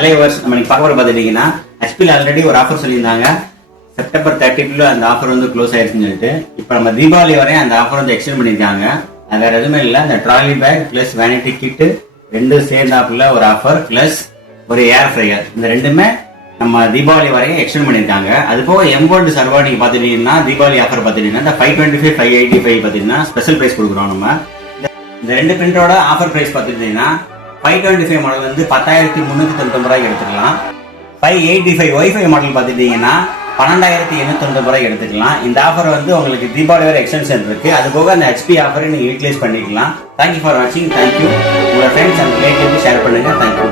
Hello verse நம்ம இன்னைக்கு பார்க்க பார்த்துட்டீங்கன்னா ஹெச்பியில் ஆல்ரெடி ஒரு ஆஃபர் சொல்லியிருந்தாங்க. செப்டம்பர் 30 அந்த ஆஃபர் வந்து க்ளோஸ் ஆயிருச்சுன்னு சொல்லிட்டு இப்போ நம்ம தீபாவளி வரையும் அந்த ஆஃபர் வந்து எக்ஸ்டெண்ட் பண்ணியிருக்காங்க. அது வேற எதுவுமே இல்லை, அந்த ட்ராலி பேக் பிளஸ் வேனிட்டி கிட்டு ரெண்டும் சேர்ந்தாப்புல ஒரு ஆஃபர் பிளஸ் ஒரு ஏர் ஃப்ரையர், இந்த ரெண்டுமே நம்ம தீபாவளி வரையும் எக்ஸ்டெண்ட் பண்ணியிருக்காங்க. அது போக எம்போல்டு சர்வா நீங்க பாத்துட்டீங்கன்னா தீபாவளி ஆஃபர் பாத்துட்டீங்கன்னா இந்த 525 585 பாத்தீங்கன்னா ஸ்பெஷல் பிரைஸ் கொடுக்குறோம். நம்ம இந்த ரெண்டு பிரிண்டரோட ஆஃபர் பிரைஸ் பாத்துட்டீங்கன்னா 525 மாடல் வந்து 10,399 ரூபாய்க்கு எடுத்துக்கலாம். 585 ஒய்ஃபை மாடல் பாத்துட்டீங்கன்னா 12,899 ரூபாய்க்கு எடுத்துக்கலாம். இந்த ஆஃபர் வந்து உங்களுக்கு தீபாவளி வரை எக்ஸ்டென்ஷன் இருக்கு. அது போக அந்த ஹெச்பி ஆஃபரை நீங்க யூட்டிலைஸ் பண்ணிக்கலாம். தேங்க்யூ ஃபார் வாட்சிங். தேங்க்யூ. உங்களோட ஃப்ரெண்ட்ஸ் அண்ட் ரிலேட்டிவ்க்கு ஷேர் பண்ணுங்க. தேங்க்யூ.